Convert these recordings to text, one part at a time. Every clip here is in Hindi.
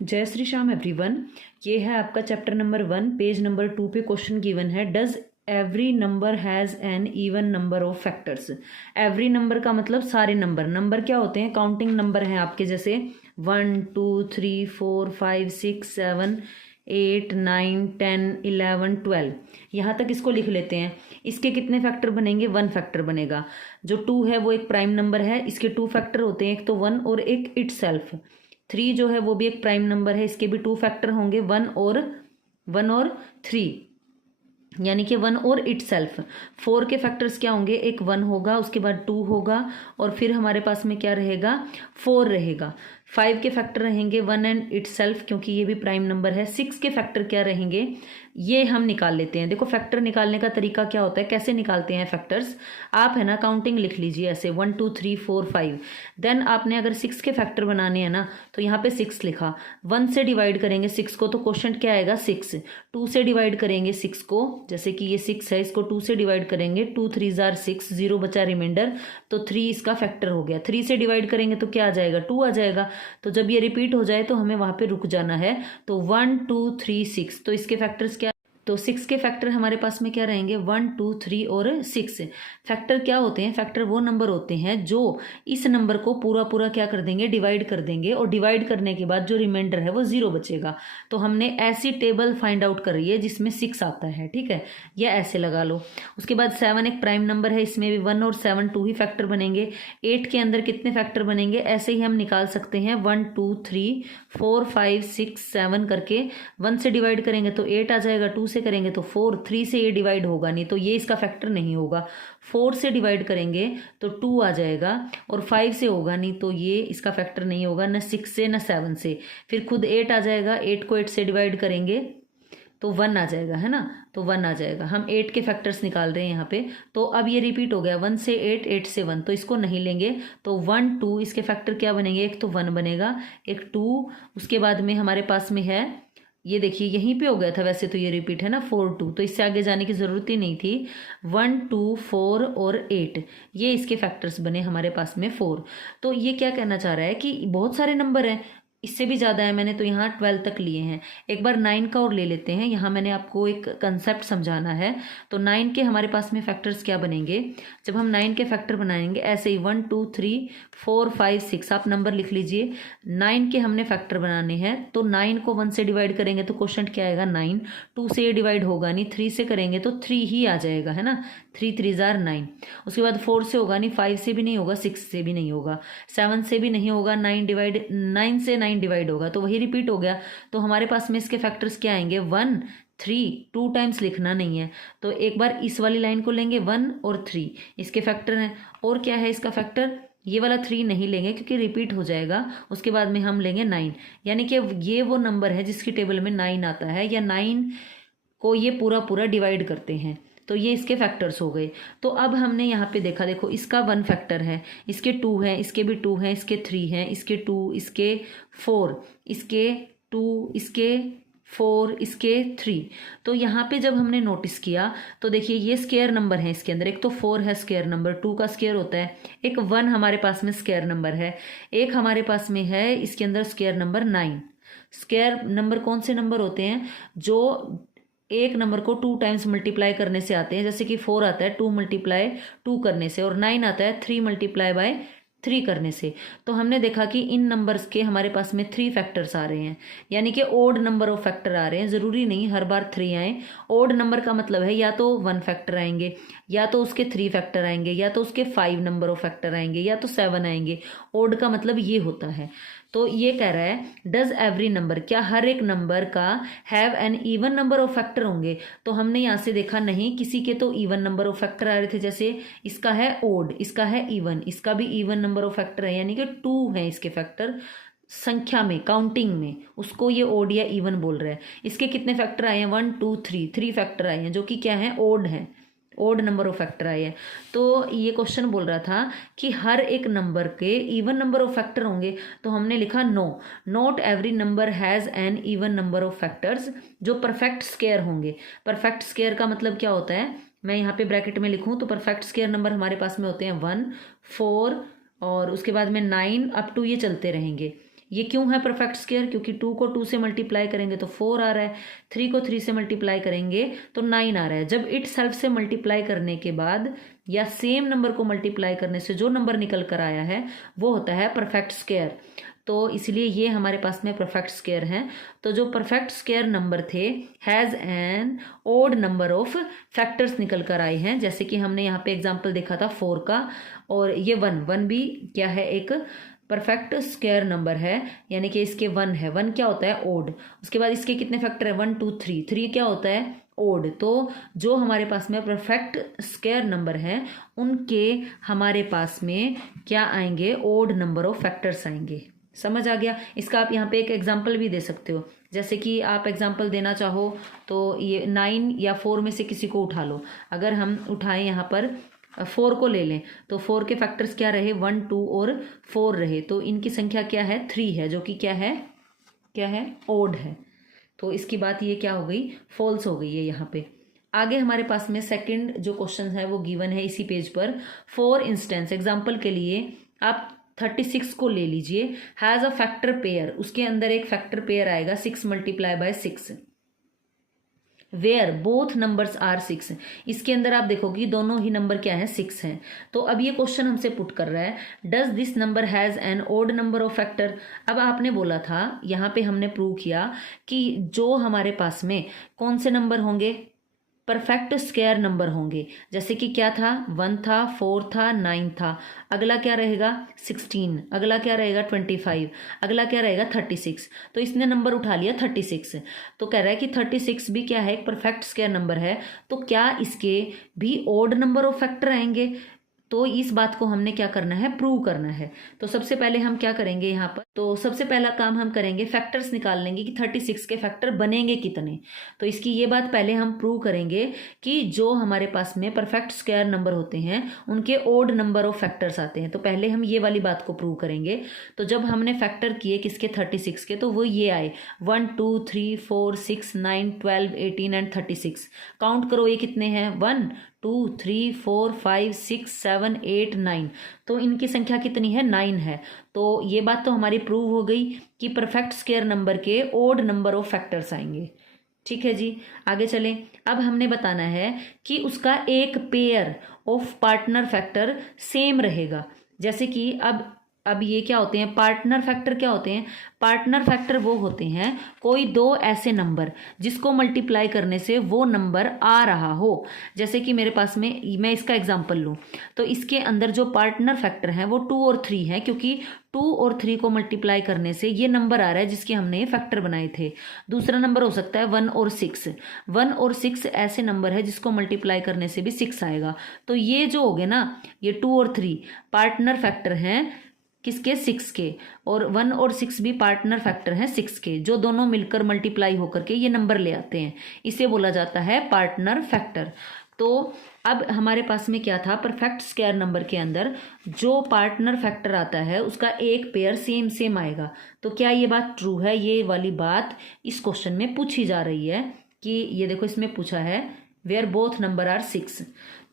जय श्री श्याम एवरीवन। ये है आपका चैप्टर नंबर 1 पेज नंबर 2 पे क्वेश्चन गिवन है, does every number has an even number of factors. Every number का मतलब सारे नंबर। नंबर क्या होते हैं? काउंटिंग नंबर हैं आपके, जैसे 1 2 3 4 5 6 7 8 9 10 11 12। यहाँ तक इसको लिख लेते हैं। इसके कितने फैक्टर बनेंगे? 1 फैक्टर बनेगा। जो 2 है वो एक प्राइम नंबर है, इसके 2 फैक्टर होते हैं, एक तो 1 और एक इट सेल्फ। 3 जो है वो भी एक प्राइम नंबर है, इसके भी 2 फैक्टर होंगे, 1 और 3, यानी कि 1 और इट सेल्फ। 4 के फैक्टर्स क्या होंगे? एक 1 होगा, उसके बाद 2 होगा, और फिर हमारे पास में क्या रहेगा? 4 रहेगा। 5 के फैक्टर रहेंगे 1 एंड इट सेल्फ, क्योंकि ये भी प्राइम नंबर है। 6 के फैक्टर क्या रहेंगे? ये हम निकाल लेते हैं। देखो फैक्टर निकालने का तरीका क्या होता है, कैसे निकालते हैं फैक्टर्स। आप है ना काउंटिंग लिख लीजिए ऐसे 1 2 3 4 5। देन आपने अगर 6 के फैक्टर बनाने हैं ना, तो यहाँ पे 6 लिखा। 1 से डिवाइड करेंगे 6 को, तो क्वेश्चन क्या आएगा? 6। 2 से डिवाइड करेंगे 6 को, जैसे कि ये 6 है, इसको 2 से डिवाइड करेंगे, 2 3 जार 6, 0 बचा रिमाइंडर, तो 3 इसका फैक्टर हो गया। 3 से डिवाइड करेंगे तो क्या आ जाएगा? 2 आ जाएगा। तो जब ये रिपीट हो जाए तो हमें वहां पे रुक जाना है। तो 1 2 3 6, तो इसके फैक्टर्स क्या? तो 6 के फैक्टर हमारे पास में क्या रहेंगे? 1 2 3 और 6। फैक्टर क्या होते हैं? फैक्टर वो नंबर होते हैं जो इस नंबर को पूरा पूरा क्या कर देंगे? डिवाइड कर देंगे, और डिवाइड करने के बाद जो रिमाइंडर है वो 0 बचेगा। तो हमने ऐसी टेबल फाइंड आउट कर रही है जिसमें 6 आता है, ठीक है, या ऐसे लगा लो। उसके बाद 7 एक प्राइम नंबर है, इसमें भी 1 और 7 2 ही फैक्टर बनेंगे। 8 के अंदर कितने फैक्टर बनेंगे? ऐसे ही हम निकाल सकते हैं 1 2 3 4 5 6 7 करके। 1 से डिवाइड करेंगे तो 8 आ जाएगा, 2 से करेंगे तो 4, 3 से ये डिवाइड होगा नहीं, तो ये इसका फैक्टर नहीं होगा। 4 से डिवाइड करेंगे तो 2 आ जाएगा, और 5 से होगा नहीं, तो ये इसका फैक्टर नहीं होगा, न 6 से न 7 से। फिर खुद 8 आ जाएगा, 8 को 8 से डिवाइड करेंगे तो 1 आ जाएगा, है ना, तो 1 आ जाएगा। हम 8 के फैक्टर्स निकाल रहे हैं यहाँ पे। तो अब ये रिपीट हो गया, 1 से 8, 8 से 1, तो इसको नहीं लेंगे। तो 1 2, इसके फैक्टर क्या बनेंगे? एक तो 1 बनेगा, एक 2, उसके बाद में हमारे पास में है, ये देखिए यहीं पे हो गया था वैसे तो ये रिपीट है ना, 4 2, तो इससे आगे जाने की जरूरत ही नहीं थी। 1 2 4 और 8, ये इसके फैक्टर्स बने हमारे पास में 4। तो ये क्या कहना चाह रहा है कि बहुत सारे नंबर हैं, इससे भी ज़्यादा है, मैंने तो यहाँ 12 तक लिए हैं। एक बार 9 का और ले लेते हैं, यहाँ मैंने आपको एक कंसेप्ट समझाना है। तो 9 के हमारे पास में फैक्टर्स क्या बनेंगे? जब हम 9 के फैक्टर बनाएंगे ऐसे ही 1 2 3 4 5 6, आप नंबर लिख लीजिए। 9 के हमने फैक्टर बनाने हैं, तो 9 को 1 से डिवाइड करेंगे तो क्वेश्चन क्या आएगा? 9। 2 से ये डिवाइड होगा नहीं, 3 से करेंगे तो 3 ही आ जाएगा, है ना, 3 3 जार 9। उसके बाद 4 से होगा नहीं, 5 से भी नहीं होगा, 6 से भी नहीं होगा, 7 से भी नहीं होगा, 9 से 9 डिवाइड होगा, तो वही रिपीट हो गया। तो हमारे पास में इसके फैक्टर्स क्या आएंगे? 1 3, 2 टाइम्स लिखना नहीं है, तो एक बार इस वाली लाइन को लेंगे, 1 और 3 इसके फैक्टर हैं। और क्या है इसका फैक्टर? ये वाला 3 नहीं लेंगे क्योंकि रिपीट हो जाएगा। उसके बाद में हम लेंगे 9, यानी कि ये वो नंबर है जिसकी टेबल में 9 आता है, या 9 को ये पूरा पूरा डिवाइड करते हैं, तो ये इसके फैक्टर्स हो गए। तो अब हमने यहाँ पे देखा, देखो इसका 1 फैक्टर है, इसके 2 है, इसके भी 2 है, इसके 3 है, इसके 2, इसके 4, इसके 2, इसके 4, इसके 3। तो यहाँ पे जब हमने नोटिस किया तो देखिए ये स्क्वायर नंबर है इसके अंदर। एक तो 4 है स्क्वायर नंबर, 2 का स्क्वायर होता है, एक 1 हमारे पास में स्क्वायर नंबर है, एक हमारे पास में है इसके अंदर स्क्वायर नंबर 9। स्क्वायर नंबर कौन से नंबर होते हैं? जो एक नंबर को 2 टाइम्स मल्टीप्लाई करने से आते हैं, जैसे कि 4 आता है 2 मल्टीप्लाई 2 करने से, और 9 आता है 3 मल्टीप्लाई बाय 3 करने से। तो हमने देखा कि इन नंबर्स के हमारे पास में 3 फैक्टर्स आ रहे हैं, यानी कि ओड नंबर ऑफ फैक्टर आ रहे हैं। ज़रूरी नहीं हर बार 3 आए। ओड नंबर का मतलब है या तो 1 फैक्टर आएंगे, या तो उसके 3 फैक्टर आएंगे, या तो उसके 5 नंबर ऑफ फैक्टर आएंगे, या तो 7 आएंगे। ओड का मतलब ये होता है। तो ये कह रहा है डज एवरी नंबर, क्या हर एक नंबर का have an even number of factor होंगे? तो हमने यहाँ से देखा नहीं, किसी के तो इवन नंबर ऑफ फैक्टर आ रहे थे, जैसे इसका है ओड, इसका है इवन, इसका भी इवन नंबर ऑफ फैक्टर है, यानी कि 2 है इसके फैक्टर संख्या में, काउंटिंग में, उसको ये ओड या इवन बोल रहे हैं। इसके कितने फैक्टर आए हैं? 1 2 3, 3 फैक्टर आए हैं, जो कि क्या है? ओड है, ओड नंबर ऑफ फैक्टर आए हैं। तो ये क्वेश्चन बोल रहा था कि हर एक नंबर के इवन नंबर ऑफ फैक्टर होंगे, तो हमने लिखा no, not every number has an even number of factors, जो परफेक्ट स्क्वायर होंगे। परफेक्ट स्क्वायर का मतलब क्या होता है? मैं यहाँ पे ब्रैकेट में लिखूँ तो परफेक्ट स्क्वायर नंबर हमारे पास में होते हैं 1 4, और उसके बाद में 9 अप टू ये चलते रहेंगे। ये क्यों है परफेक्ट स्क्वायर? क्योंकि 2 को 2 से मल्टीप्लाई करेंगे तो 4 आ रहा है, 3 को 3 से मल्टीप्लाई करेंगे तो 9 आ रहा है। जब इट सेल्फ से मल्टीप्लाई करने के बाद या सेम नंबर को मल्टीप्लाई करने से जो नंबर निकल कर आया है वो होता है परफेक्ट स्क्वायर। तो इसलिए ये हमारे पास में परफेक्ट स्क्वायर है। तो जो परफेक्ट स्क्वायर नंबर थे has an odd number of factors निकल कर आए हैं। जैसे कि हमने यहाँ पे एग्जांपल देखा था 4 का, और ये 1 भी क्या है, एक परफेक्ट स्क्वायर नंबर है, यानी कि इसके 1 है। 1 क्या होता है? ओड। उसके बाद इसके कितने फैक्टर है? 1 2 3। 3 क्या होता है? ओड। तो जो हमारे पास में परफेक्ट स्क्वायर नंबर है उनके हमारे पास में क्या आएंगे? ओड नंबर ऑफ फैक्टर्स आएंगे। समझ आ गया? इसका आप यहाँ पे एक एग्जाम्पल भी दे सकते हो। जैसे कि आप एग्जाम्पल देना चाहो तो ये 9 या 4 में से किसी को उठा लो। अगर हम उठाएं यहाँ पर 4 को ले लें तो 4 के फैक्टर्स क्या रहे? 1 2 और 4 रहे। तो इनकी संख्या क्या है? 3 है, जो कि क्या है? ओड है। तो इसकी बात ये क्या हो गई? फॉल्स हो गई है यहाँ पे। आगे हमारे पास में सेकंड जो क्वेश्चन है वो गिवन है इसी पेज पर। फॉर इंस्टेंस, एग्जाम्पल के लिए आप 36 को ले लीजिए। हैज़ अ फैक्टर पेयर, उसके अंदर एक फैक्टर पेयर आएगा 6 multiply by 6, where both numbers are 6। इसके अंदर आप देखोगे दोनों ही नंबर क्या है? 6 हैं। तो अब ये क्वेश्चन हमसे पुट कर रहा है does this number has an odd number of factor. अब आपने बोला था, यहाँ पे हमने प्रूव किया कि जो हमारे पास में कौन से नंबर होंगे? परफेक्ट स्क्वायर नंबर होंगे। जैसे कि क्या था? 1 था, 4 था, 9 था। अगला क्या रहेगा? 16। अगला क्या रहेगा? 25। अगला क्या रहेगा? 36। तो इसने नंबर उठा लिया 36। तो कह रहा है कि 36 भी क्या है? एक परफेक्ट स्क्वायर नंबर है। तो क्या इसके भी ओड नंबर ऑफ फैक्टर आएंगे? तो इस बात को हमने क्या करना है? प्रूव करना है। तो सबसे पहले हम क्या करेंगे यहाँ पर? तो सबसे पहला काम हम करेंगे फैक्टर्स निकाल लेंगे कि 36 के फैक्टर बनेंगे कितने। तो इसकी ये बात पहले हम प्रूव करेंगे कि जो हमारे पास में परफेक्ट स्क्वायर नंबर होते हैं उनके ओड नंबर ऑफ फैक्टर्स आते हैं। तो पहले हम ये वाली बात को प्रूव करेंगे। तो जब हमने फैक्टर किए किसके? 36 के, तो वो ये आए 1 2 3 4 6 9 12 18 एंड 36। काउंट करो ये कितने हैं? 1 2 3 4 5 6 7 8 9। तो इनकी संख्या कितनी है? 9 है। तो ये बात तो हमारी प्रूव हो गई कि परफेक्ट स्क्वायर नंबर के ओड नंबर ऑफ फैक्टर्स आएंगे। ठीक है जी, आगे चलें। अब हमने बताना है कि उसका एक pair of partner factor same रहेगा। जैसे कि अब ये क्या होते हैं? पार्टनर फैक्टर क्या होते हैं? पार्टनर फैक्टर वो होते हैं कोई दो ऐसे नंबर जिसको मल्टीप्लाई करने से वो नंबर आ रहा हो। जैसे कि मेरे पास में, मैं इसका एग्जांपल लूँ तो इसके अंदर जो पार्टनर फैक्टर हैं वो 2 और 3 हैं, क्योंकि 2 और 3 को मल्टीप्लाई करने से ये नंबर आ रहा है जिसके हमने फैक्टर बनाए थे। दूसरा नंबर हो सकता है 1 और 6। 1 और 6 ऐसे नंबर है जिसको मल्टीप्लाई करने से भी 6 आएगा। तो ये जो हो गए ना, ये 2 और 3 पार्टनर फैक्टर हैं किसके? 6 के। और 1 और 6 भी पार्टनर फैक्टर हैं 6 के, जो दोनों मिलकर मल्टीप्लाई होकर के ये नंबर ले आते हैं। इसे बोला जाता है पार्टनर फैक्टर। तो अब हमारे पास में क्या था? परफेक्ट स्क्वायर नंबर के अंदर जो पार्टनर फैक्टर आता है उसका एक पेयर सेम आएगा। तो क्या ये बात ट्रू है? ये वाली बात इस क्वेश्चन में पूछी जा रही है कि ये देखो इसमें पूछा है वेयर बोथ नंबर आर 6।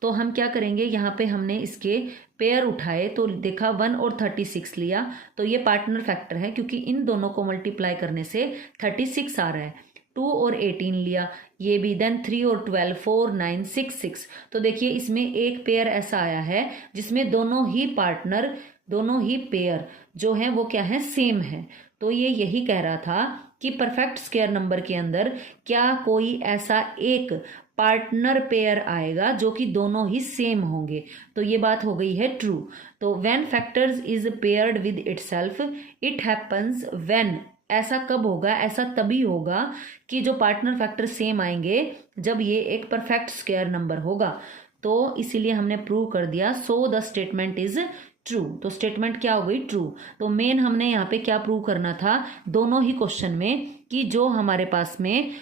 तो हम क्या करेंगे? यहाँ पे हमने इसके पेयर उठाए तो देखा 1 और 36 लिया, तो ये पार्टनर फैक्टर है क्योंकि इन दोनों को मल्टीप्लाई करने से 36 आ रहा है। 2 और 18 लिया, ये भी। देन 3 और 12 4 9 6। तो देखिए इसमें एक पेयर ऐसा आया है जिसमें दोनों ही पार्टनर, दोनों ही पेयर जो हैं वो क्या है? सेम है। तो ये यही कह रहा था कि परफेक्ट स्क्वायर नंबर के अंदर क्या कोई ऐसा एक पार्टनर पेयर आएगा जो कि दोनों ही सेम होंगे। तो ये बात हो गई है ट्रू। तो when factors is paired with itself it happens when, ऐसा कब होगा? ऐसा तभी होगा कि जो पार्टनर फैक्टर सेम आएंगे जब ये एक परफेक्ट स्क्वायर नंबर होगा। तो इसीलिए हमने प्रूव कर दिया, so the statement is true. तो स्टेटमेंट क्या हो गई? ट्रू। तो मेन हमने यहाँ पे क्या प्रूव करना था दोनों ही क्वेश्चन में कि जो हमारे पास में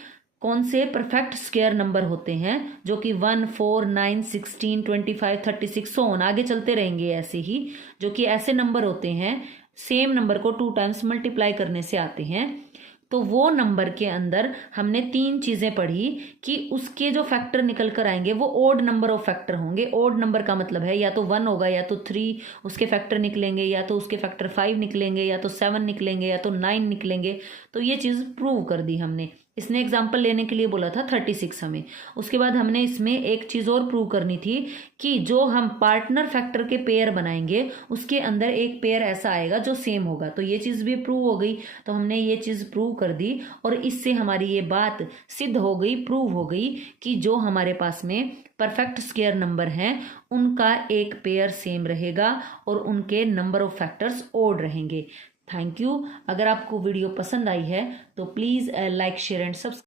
कौन से परफेक्ट स्क्वायर नंबर होते हैं जो कि 1 4 9 16 25 36 सो ऑन आगे चलते रहेंगे ऐसे ही, जो कि ऐसे नंबर होते हैं सेम नंबर को 2 टाइम्स मल्टीप्लाई करने से आते हैं। तो वो नंबर के अंदर हमने 3 चीजें पढ़ी कि उसके जो फैक्टर निकल कर आएंगे वो ओड नंबर ऑफ फैक्टर होंगे। ओड नंबर का मतलब है या तो 1 होगा, या तो 3 उसके फैक्टर निकलेंगे, या तो उसके फैक्टर 5 निकलेंगे, या तो 7 निकलेंगे, या तो 9 निकलेंगे। तो ये चीज प्रूव कर दी हमने। इसने एग्जाम्पल लेने के लिए बोला था 36 हमें। उसके बाद हमने इसमें एक चीज और प्रूव करनी थी कि जो हम पार्टनर फैक्टर के पेयर बनाएंगे उसके अंदर एक पेयर ऐसा आएगा जो सेम होगा। तो ये चीज भी प्रूव हो गई। तो हमने ये चीज प्रूव कर दी और इससे हमारी ये बात सिद्ध हो गई, प्रूव हो गई कि जो हमारे पास में परफेक्ट स्क्वायर नंबर हैं उनका एक पेयर सेम रहेगा और उनके नंबर ऑफ फैक्टर्स ओड रहेंगे। Thank you. अगर आपको वीडियो पसंद आई है तो please like share and subscribe.